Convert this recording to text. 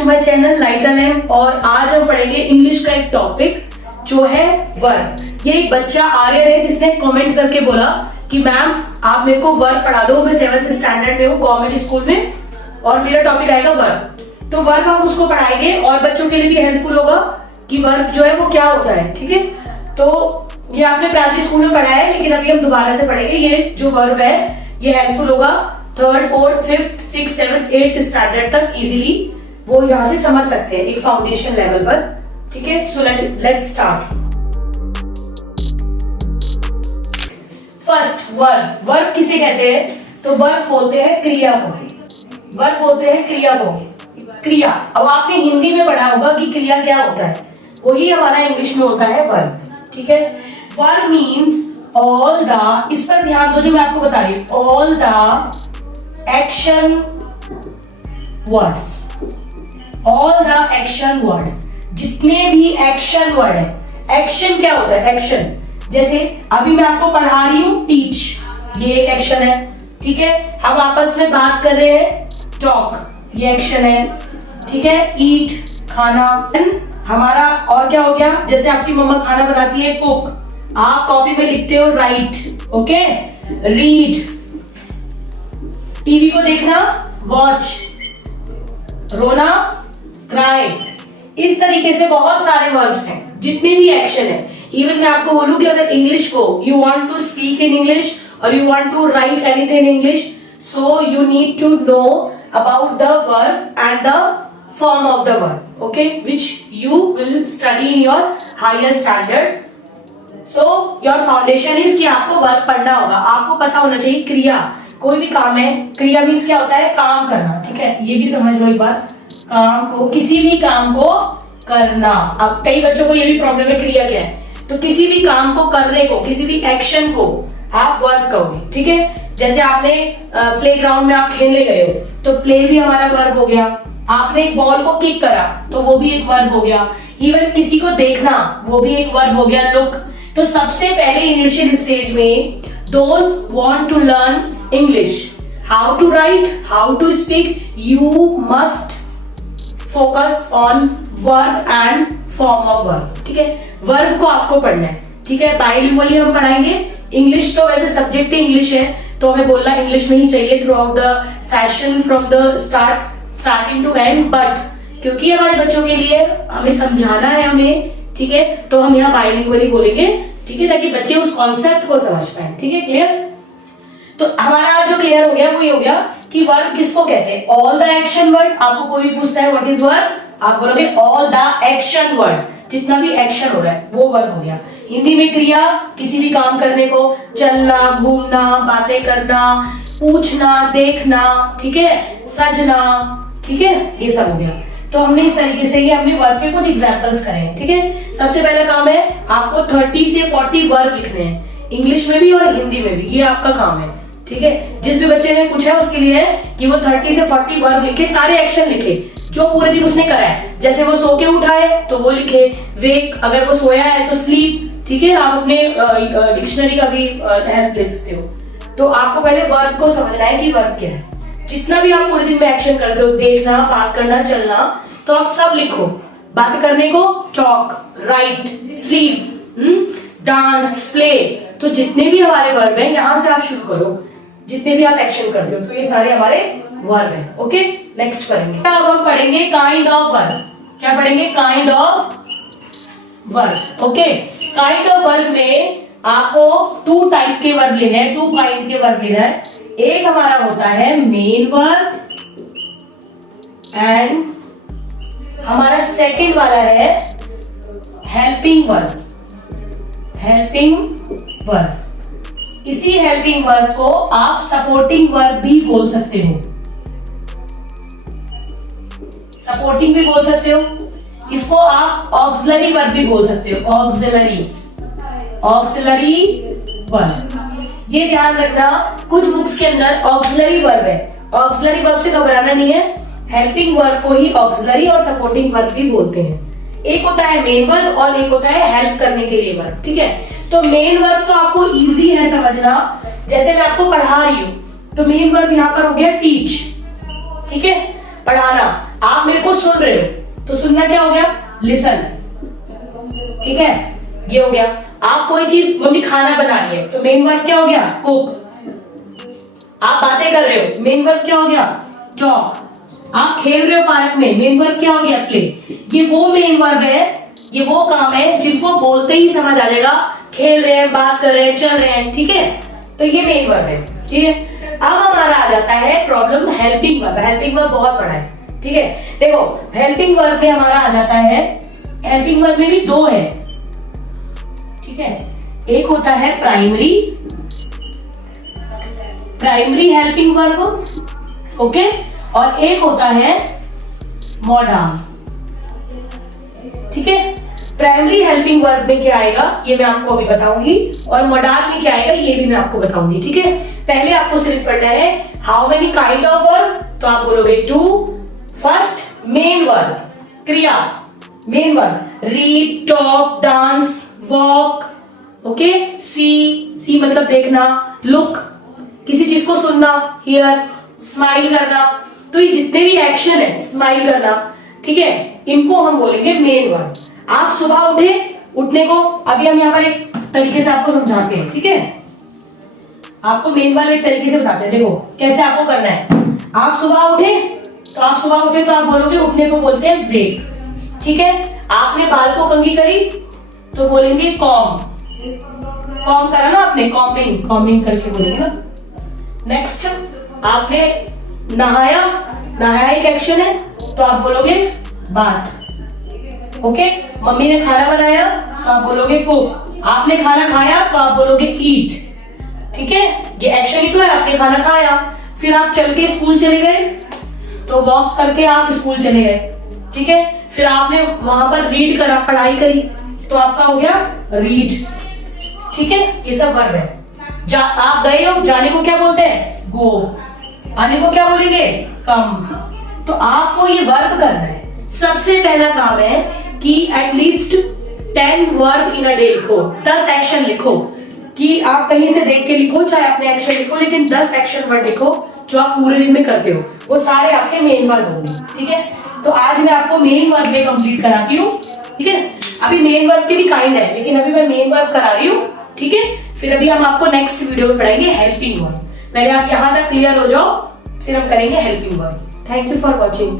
To my channel light and lamp. और आज हम पढ़ेंगे इंग्लिश का एक टॉपिक जो है वर्ब। ये एक बच्चा आर्यन है जिसने कमेंट करके बोला कि मैम आप मेरे को वर्ब पढ़ा दो, मैं 7th स्टैंडर्ड में हूँ गवर्नमेंट स्कूल में और मेरा टॉपिक आएगा वर्ब। तो वर्ब हम उसको पढ़ाएंगे और बच्चों के लिए भी हेल्पफुल होगा कि वर्ब जो है वो क्या होता है। ठीक है, तो ये आपने प्राइमरी स्कूल में पढ़ा है लेकिन अभी हम दोबारा से पढ़ेंगे। ये जो वर्ब है ये हेल्पफुल होगा 3rd 4th 5th 6th 7th 8th standard तक इजीली वो यहाँ से समझ सकते हैं एक फाउंडेशन लेवल पर। ठीक है, so let's start. First verb. Verb किसे कहते हैं? तो वर्ब बोलते हैं क्रिया को। वर्ब बोलते हैं क्रिया को। क्रिया, अब आपने हिंदी में पढ़ा होगा कि क्रिया क्या होता है, वही हमारा इंग्लिश में होता है वर्ब। ठीक है, वर्ब मीन्स ऑल द, इस पर ध्यान दो जो मैं आपको बता रही हूँ, all the action words. All the action words, जितने भी एक्शन वर्ड है। एक्शन क्या होता है? एक्शन जैसे अभी मैं आपको पढ़ा रही हूँ टीच, ये एक एक्शन है। ठीक है, हम आपस में बात कर रहे हैं टॉक, ये एक्शन है। ठीक है, ईट खाना हमारा। और क्या हो गया? जैसे आपकी मम्मा खाना बनाती है कुक, आप कॉपी में लिखते हो राइट। ओके, रीड, टीवी को देखना वॉच, रोना क्राई। इस तरीके से बहुत सारे वर्ब्स हैं, जितने भी एक्शन है। इवन मैं आपको बोलूं कि अगर इंग्लिश को you want to speak in English और you want to write anything in English, so you need to know about the verb and the form of the verb, okay, which you will study in your higher standard. So your foundation is कि आपको verb पढ़ना होगा, आपको पता होना चाहिए क्रिया। कोई भी काम है, क्रिया मीन्स क्या होता है? काम करना। ठीक है, ये भी समझ लो एक बात, काम को, किसी भी काम को करना। अब कई बच्चों को ये भी प्रॉब्लम है क्रिया क्या है, तो किसी भी काम को करने को, किसी भी एक्शन को आप वर्ब कहोगे। ठीक है, जैसे आपने प्लेग्राउंड में आप खेलने गए हो तो प्ले भी हमारा वर्ब हो गया। आपने एक बॉल को किक करा तो वो भी एक वर्ब हो गया। इवन किसी को देखना वो भी एक वर्ब हो गया, लुक। तो सबसे पहले इनिशियल स्टेज में those want to learn English, how to write, how to speak, you must focus on verb and form of verb. ठीक है, वर्ब को आपको पढ़ना है। ठीक है, बाइलिंगुअली हम पढ़ाएंगे। इंग्लिश तो वैसे सब्जेक्ट ही इंग्लिश है तो हमें बोलना इंग्लिश में ही चाहिए throughout the session from the starting to end, but क्योंकि हमारे बच्चों के लिए हमें समझाना है हमें, ठीक है, तो हम यहाँ बाइलिंगुअली बोलेंगे। ठीक है, ताकि बच्चे उस कॉन्सेप्ट को समझ पाए। ठीक है, क्लियर? तो हमारा जो क्लियर हो गया वो ये हो गया कि वर्ब किसको कहते हैं? All the action word. आपको कोई भी पूछता है व्हाट इज वर्ब, आप बोलोगे ऑल द एक्शन वर्ड, जितना भी एक्शन हो रहा है वो वर्ब हो गया। हिंदी में क्रिया, किसी भी काम करने को, चलना, घूमना, बातें करना, पूछना, देखना, ठीक है, सजना, ठीक है, ये सब हो गया। तो हमने इस तरीके से ये हमने वर्ब के कुछ एग्जांपल्स करे हैं। ठीक है, सबसे पहला काम है आपको 30 से 40 वर्ब लिखने हैं, इंग्लिश में भी और हिंदी में भी, ये आपका काम है। ठीक है, जिस भी बच्चे ने पूछा उसके लिए है कि वो 30 से 40 वर्ब लिखे, सारे एक्शन लिखे जो पूरे दिन उसने करा है। जैसे वो सो के उठा है तो वो लिखे, वेक, अगर वो सोया है तो स्लीप। ठीक है, आप अपने डिक्शनरी का भी हेल्प ले सकते हो। तो आपको पहले वर्ब को समझना है कि वर्ब क्या है। जितना भी आप पूरे दिन में एक्शन करते हो, देखना, बात करना, चलना, तो आप सब लिखो। बात करने को talk, right, sleep, dance, play. तो जितने भी हमारे वर्ब हैं यहां से आप शुरू करो, जितने भी आप एक्शन करते हो, तो ये सारे हमारे वर्ब हैं। ओके, नेक्स्ट पढ़ेंगे। अब हम पढ़ेंगे काइंड ऑफ वर्ब। क्या पढ़ेंगे? Kind of verb. Okay, kind of verb में आपको 2 टाइप के वर्ब लेने हैं, 2 काइंड के वर्ब लेना है। एक हमारा होता है मेन वर्ब एंड हमारा सेकंड वाला है हेल्पिंग वर्ब। हेल्पिंग वर्ब, इसी हेल्पिंग वर्ब को आप सपोर्टिंग वर्ब भी बोल सकते हो। सपोर्टिंग भी बोल सकते हो, इसको आप ऑक्सिलरी वर्ब भी बोल सकते हो। ऑक्सिलरी वर्ब, ये ध्यान रखना, कुछ बुक्स के अंदर ऑक्सिलरी वर्ब है। ऑक्सिलरी वर्ब से घबराना नहीं है, हेल्पिंग वर्ब को ही ऑक्सिलरी और सपोर्टिंग वर्ब भी बोलते हैं। एक होता है मेन वर्ब और एक होता है हेल्प करने के लिए वर्ब। ठीक है, तो मेन वर्ब तो आपको इजी है समझना, जैसे मैं आपको पढ़ा रही हूं तो मेन वर्ब यहाँ पर हो गया टीच। ठीक है, पढ़ाना। आप मेरे को सुन रहे हो, तो सुनना क्या हो गया? लिसन। ठीक है, ये हो गया। आप कोई चीज, मम्मी खाना बना रही है, तो मेन वर्ब क्या हो गया? कुक। आप बातें कर रहे हो, मेन वर्ब क्या हो गया? टॉक। आप खेल रहे हो पार्क में, मेन वर्ब क्या हो गया? प्ले। ये वो मेन वर्ब है, ये वो काम है जिनको बोलते ही समझ आ जाएगा, खेल रहे हैं, बात कर रहे हैं, चल रहे हैं। ठीक है, तो ये मेन वर्ब है। ठीक है, अब हमारा आ जाता है problem helping verb. Helping verb बहुत बड़ा है। ठीक है, देखो हेल्पिंग वर्ब में हमारा आ जाता है, हेल्पिंग वर्ब में भी दो है। ठीक है, एक होता है प्राइमरी हेल्पिंग वर्ब, ओके, और एक होता है मॉडर्न। ठीक है, प्राइमरी हेल्पिंग वर्ब में क्या आएगा ये मैं आपको अभी बताऊंगी, और मॉडर्न में क्या आएगा ये भी मैं आपको बताऊंगी। ठीक है, पहले आपको सिर्फ पढ़ना है how many kind of verb, तो आप बोलोगे टू। फर्स्ट मेन वर्ब, क्रिया, main verb, read, talk, dance, walk, okay, see मतलब देखना, लुक किसी चीज को सुनना, हियर, स्माइल करना। तो ये जितने भी एक्शन है, स्माइल करना, ठीक है, इनको हम बोलेंगे मेन वर्ब। आप सुबह उठे, उठने को अभी हम यहाँ पर एक तरीके से आपको समझाते हैं। ठीक है, आपको मेन वर्ब एक तरीके से बताते हैं, देखो कैसे आपको करना है। आप सुबह उठे तो आप बोलोगे, उठने को बोलते हैं वेक। ठीक है, आपने बाल को कंघी करी तो बोलेंगे कॉम करा ना आपने, कॉमिंग करके बोलेंगे ना। नेक्स्ट, आपने नहाया एक एक्शन है, तो आप बोलोगे बात। ओके, मम्मी ने खाना बनाया तो आप बोलोगे कुक। आपने खाना खाया तो आप बोलोगे ईट। ठीक है, ये एक्शन ही तो है, आपने खाना खाया। फिर आप चल के स्कूल चले गए तो वॉक करके आप स्कूल चले गए। ठीक है, फिर आपने वहां पर रीड करा, पढ़ाई करी, तो आपका हो गया रीड। ठीक है, ये सब वर्ब है। आप गए हो, जाने को क्या बोलते हैं? गो। आने को क्या बोलेंगे? कम। तो आपको ये वर्ब करना है। सबसे पहला काम है कि at least 10 verb in a day लिखो, 10 एक्शन लिखो। कि आप कहीं से देख के लिखो, चाहे अपने एक्शन लिखो, लेकिन 10 एक्शन वर्ड लिखो जो आप पूरे दिन में करते हो, वो सारे आपके मेन वर्ब होंगे। ठीक है, तो आज मैं आपको मेन वर्ब में कंप्लीट कराती हूँ। ठीक है, अभी मेन वर्ब के भी काइंड है, लेकिन अभी मैं मेन वर्ब करा रही हूँ। ठीक है, फिर अभी हम आपको नेक्स्ट वीडियो में पढ़ाएंगे हेल्पिंग वर्ब। पहले आप यहां तक क्लियर हो जाओ, फिर हम करेंगे helping verb. Thank you for watching.